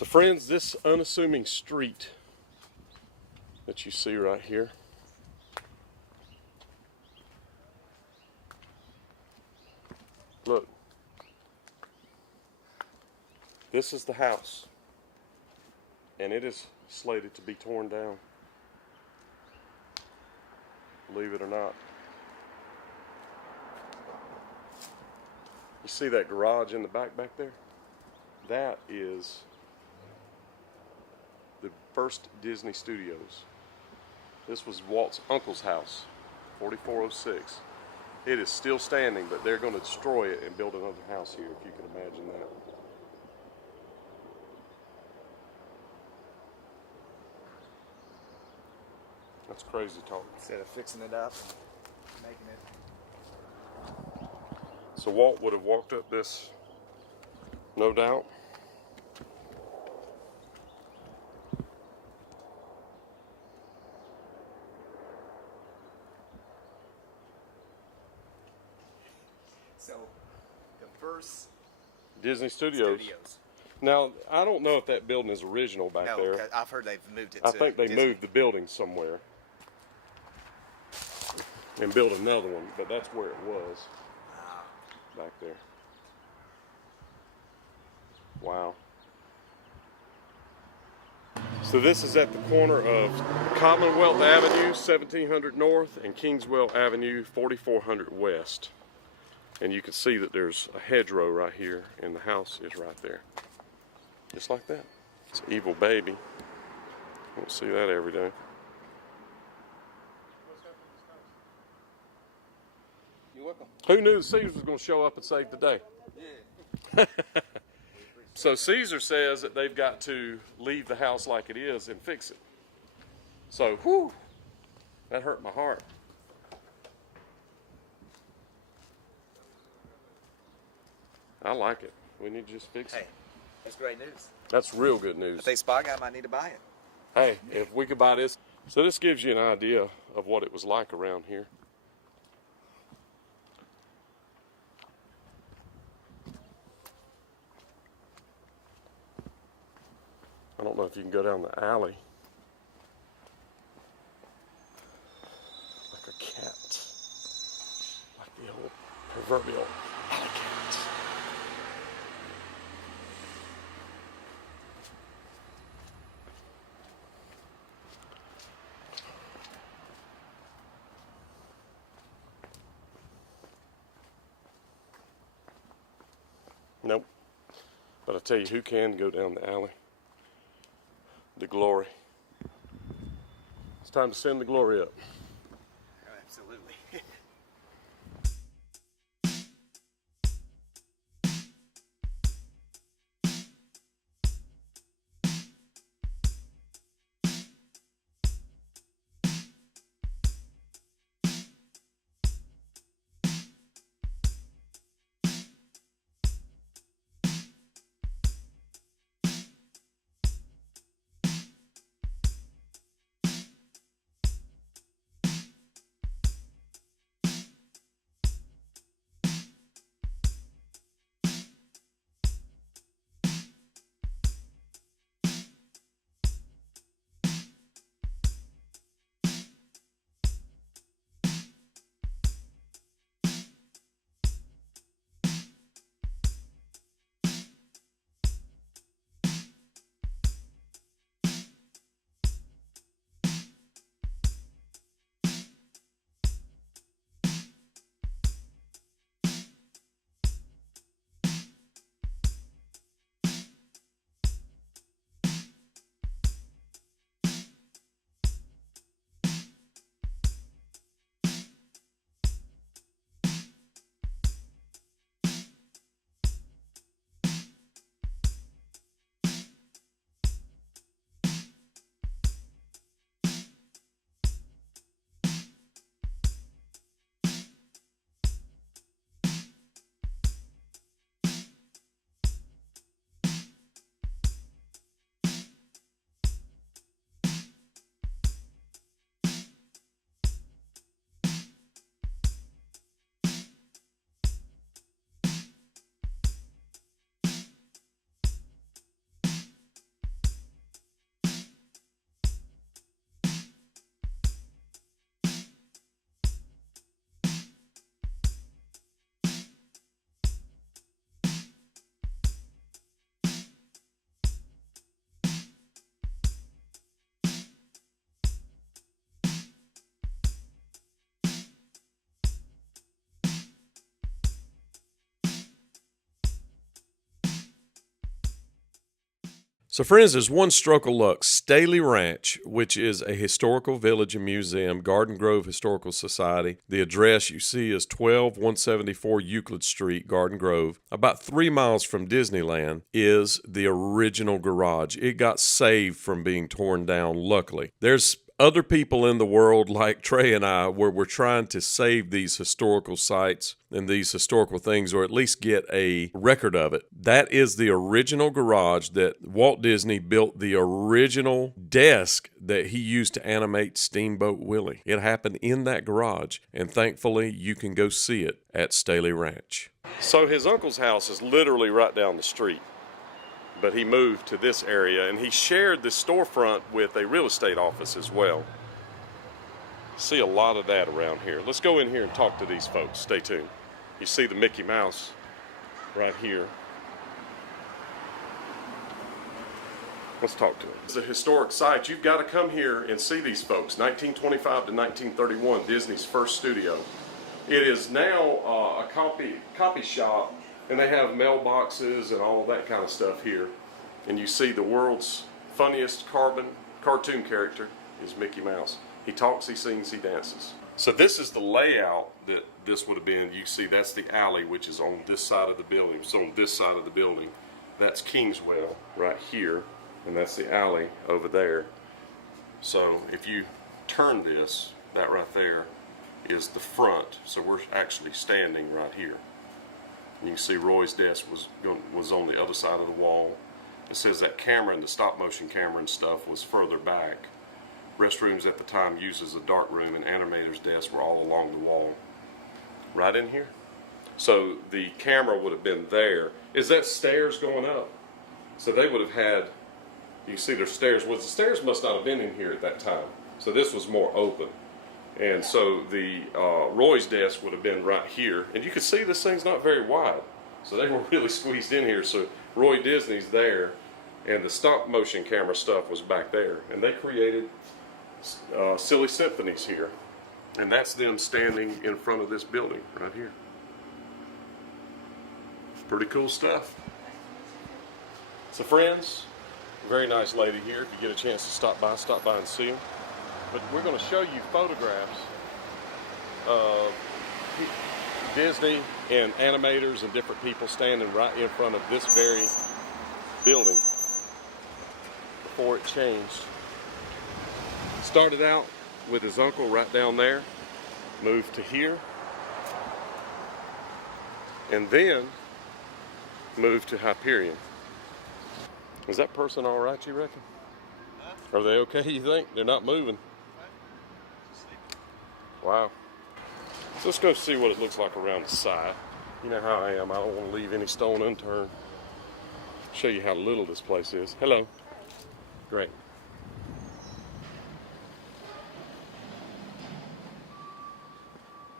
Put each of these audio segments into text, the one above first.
So friends, this unassuming street that you see right here, look, this is the house, and it is slated to be torn down, believe it or not. You see that garage in the back there? That is the first Disney Studios. This was Walt's uncle's house, 4406. It is still standing, but they're going to destroy it and build another house here, if you can imagine that. That's crazy talk. Instead of fixing it up and making it. So Walt would have walked up this, no doubt. So, the first Disney Studios. Now, I don't know if that building is original back there. No, I've heard they've moved it I to think they Disney. moved the building somewhere and built another one, but that's where it was, back there. Wow. So this is at the corner of Commonwealth Avenue, 1700 North, and Kingswell Avenue, 4400 West. And you can see that there's a hedgerow right here, and the house is right there. Just like that. It's an evil baby. Don't see that every day. You're welcome. Who knew Caesar was going to show up and save the day? Yeah. So Caesar says that they've got to leave the house like it is and fix it. So, whew, that hurt my heart. I like it. We need to just fix Hey, it. that's great news. That's real good I news. think Spy Guy might need to buy it. Hey, if we could buy this. So this gives you an idea of what it was like around here. I don't know if you can go down the alley like a cat, like the old proverbial alley cat. Nope. But I tell you who can go down the alley. The glory. It's time to send the glory up. Absolutely. So friends, there's one stroke of luck. Staley Ranch, which is a historical village and museum, Garden Grove Historical Society. The address you see is 12174 Euclid Street, Garden Grove. About 3 miles from Disneyland is the original garage. It got saved from being torn down, luckily. There's other people in the world like Trey and I where we're trying to save these historical sites and these historical things, or at least get a record of it. That is the original garage that Walt Disney built, the original desk that he used to animate Steamboat Willie. It happened in that garage, and thankfully you can go see it at Staley Ranch. So his uncle's house is literally right down the street, but he moved to this area, and he shared the storefront with a real estate office as well. See a lot of that around here. Let's go in here and talk to these folks. Stay tuned. You see the Mickey Mouse right here. Let's talk to them. It's a historic site. You've got to come here and see these folks. 1925 to 1931, Disney's first studio. It is now a copy shop, and they have mailboxes and all that kind of stuff here. And you see the world's funniest cartoon character is Mickey Mouse. He talks, he sings, he dances. So this is the layout that this would have been. You see that's the alley, which is on this side of the building. So on this side of the building, that's Kingswell right here, and that's the alley over there. So if you turn this, that right there is the front. So we're actually standing right here. You can see Roy's desk was on the other side of the wall. It says that camera and the stop motion camera and stuff was further back. Restrooms at the time used as a dark room, and animators' desks were all along the wall. Right in here. So the camera would have been there. Is that stairs going up? So they would have had, you see their stairs. Well, the stairs must not have been in here at that time. So this was more open. And so the Roy's desk would have been right here. And you can see this thing's not very wide. So they were really squeezed in here. So Roy Disney's there, and the stop motion camera stuff was back there. And they created silly symphonies here. And that's them standing in front of this building right here. Pretty cool stuff. So friends, very nice lady here. If you get a chance to stop by and see them. But we're going to show you photographs of Disney and animators and different people standing right in front of this very building before it changed. Started out with his uncle right down there, moved to here, and then moved to Hyperion. Is that person all right, you reckon? Are they okay, you think? They're not moving. Wow. So let's go see what it looks like around the side. You know how I am. I don't want to leave any stone unturned. Show you how little this place is. Hello. Great.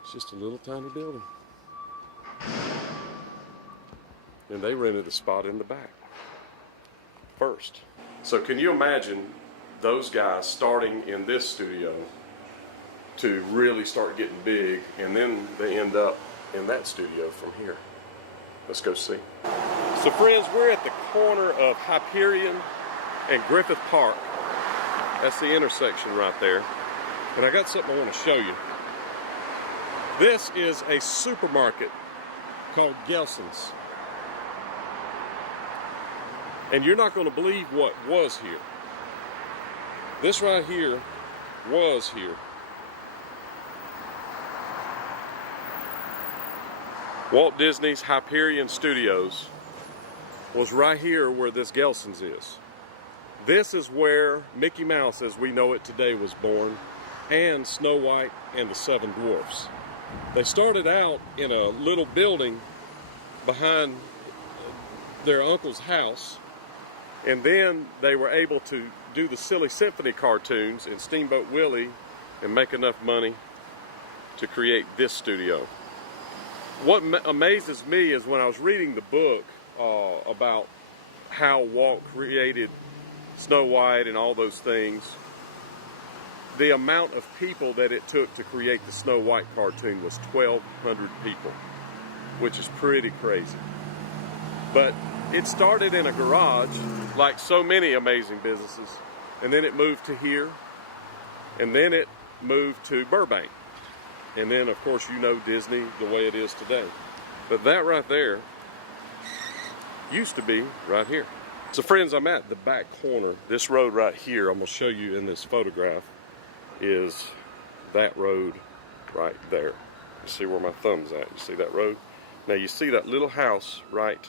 It's just a little tiny building. And they rented a spot in the back first. So can you imagine those guys starting in this studio to really start getting big, and then they end up in that studio from here? Let's go see. So friends, we're at the corner of Hyperion and Griffith Park. That's the intersection right there. And I got something I want to show you. This is a supermarket called Gelson's. And you're not going to believe what was here. This right here was here. Walt Disney's Hyperion Studios was right here where this Gelson's is. This is where Mickey Mouse, as we know it today, was born, and Snow White and the Seven Dwarfs. They started out in a little building behind their uncle's house, and then they were able to do the silly symphony cartoons and Steamboat Willie and make enough money to create this studio. What amazes me is when I was reading the book about how Walt created Snow White and all those things, the amount of people that it took to create the Snow White cartoon was 1,200 people, which is pretty crazy. But it started in a garage, like so many amazing businesses, and then it moved to here, and then it moved to Burbank. And then, of course, you know Disney the way it is today. But that right there used to be right here. So friends, I'm at the back corner. This road right here, I'm gonna show you in this photograph, is that road right there. You see where my thumb's at? You see that road? Now you see that little house right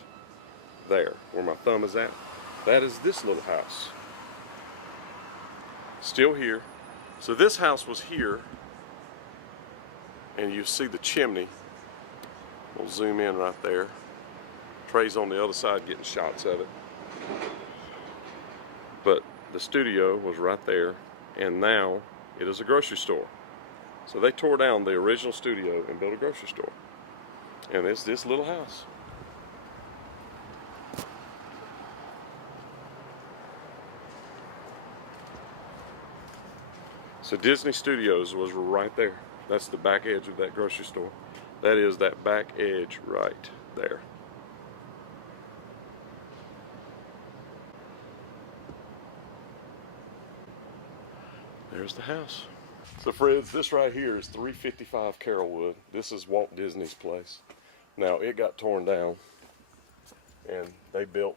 there, where my thumb is at? That is this little house. Still here. So this house was here, and you see the chimney. We'll zoom in right there. Trey's on the other side getting shots of it. But the studio was right there, and now it is a grocery store. So they tore down the original studio and built a grocery store. And it's this little house. So Disney Studios was right there. That's the back edge of that grocery store. That is that back edge right there. There's the house. So friends, this right here is 355 Carrollwood. This is Walt Disney's place. Now it got torn down and they built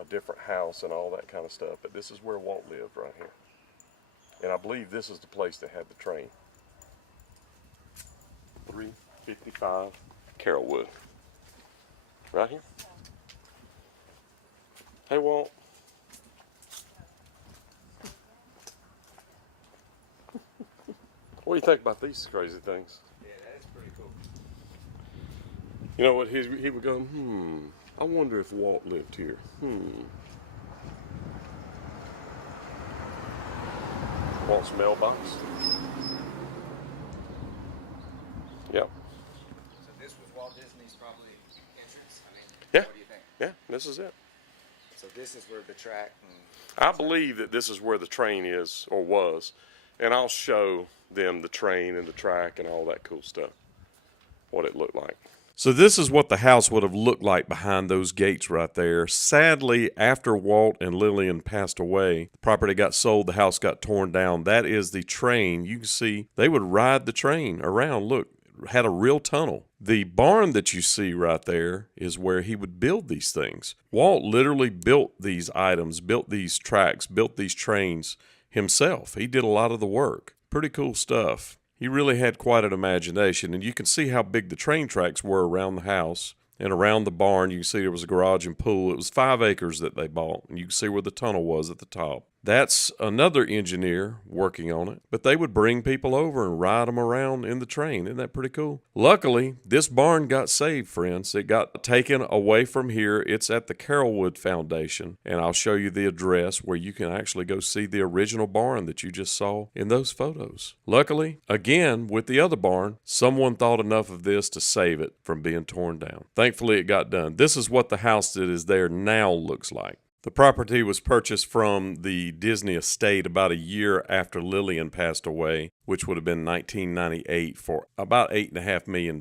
a different house and all that kind of stuff, but this is where Walt lived right here. And I believe this is the place that had the train. 355 Carrollwood. Right here. Hey Walt. What do you think about these crazy things? Yeah, that's pretty cool. You know what, he would go, I wonder if Walt lived here. Walt's mailbox. Yep. So this was Walt Disney's probably entrance? I mean, Yeah. what do you think? Yeah, this is it. So this is where the track and... I believe that this is where the train is, or was, and I'll show them the train and the track and all that cool stuff, what it looked like. So this is what the house would have looked like behind those gates right there. Sadly, after Walt and Lillian passed away, the property got sold, the house got torn down. That is the train. You can see they would ride the train around. Look, had a real tunnel. The barn that you see right there is where he would build these things. Walt literally built these items, built these tracks, built these trains himself. He did a lot of the work. Pretty cool stuff. He really had quite an imagination, and you can see how big the train tracks were around the house and around the barn. You can see there was a garage and pool. It was 5 acres that they bought, and you can see where the tunnel was at the top. That's another engineer working on it, but they would bring people over and ride them around in the train. Isn't that pretty cool? Luckily, this barn got saved, friends. It got taken away from here. It's at the Carrollwood Foundation, and I'll show you the address where you can actually go see the original barn that you just saw in those photos. Luckily, again, with the other barn, someone thought enough of this to save it from being torn down. Thankfully, it got done. This is what the house that is there now looks like. The property was purchased from the Disney estate about a year after Lillian passed away, which would have been 1998, for about $8.5 million.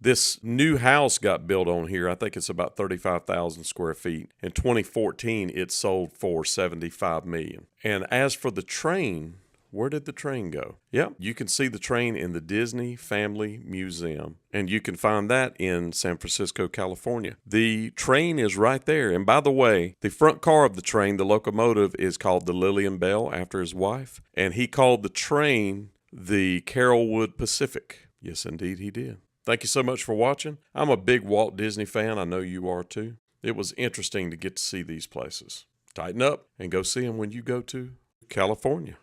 This new house got built on here. I think it's about 35,000 square feet. In 2014, it sold for $75 million. And as for the train, where did the train go? Yep, you can see the train in the Disney Family Museum, and you can find that in San Francisco, California. The train is right there. And by the way, the front car of the train, the locomotive, is called the Lillian Bell after his wife, and he called the train the Carrollwood Pacific. Yes, indeed, he did. Thank you so much for watching. I'm a big Walt Disney fan. I know you are too. It was interesting to get to see these places. Tighten up and go see them when you go to California.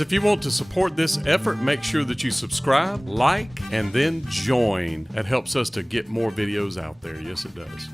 If you want to support this effort, make sure that you subscribe, like, and then join. That helps us to get more videos out there. Yes, it does.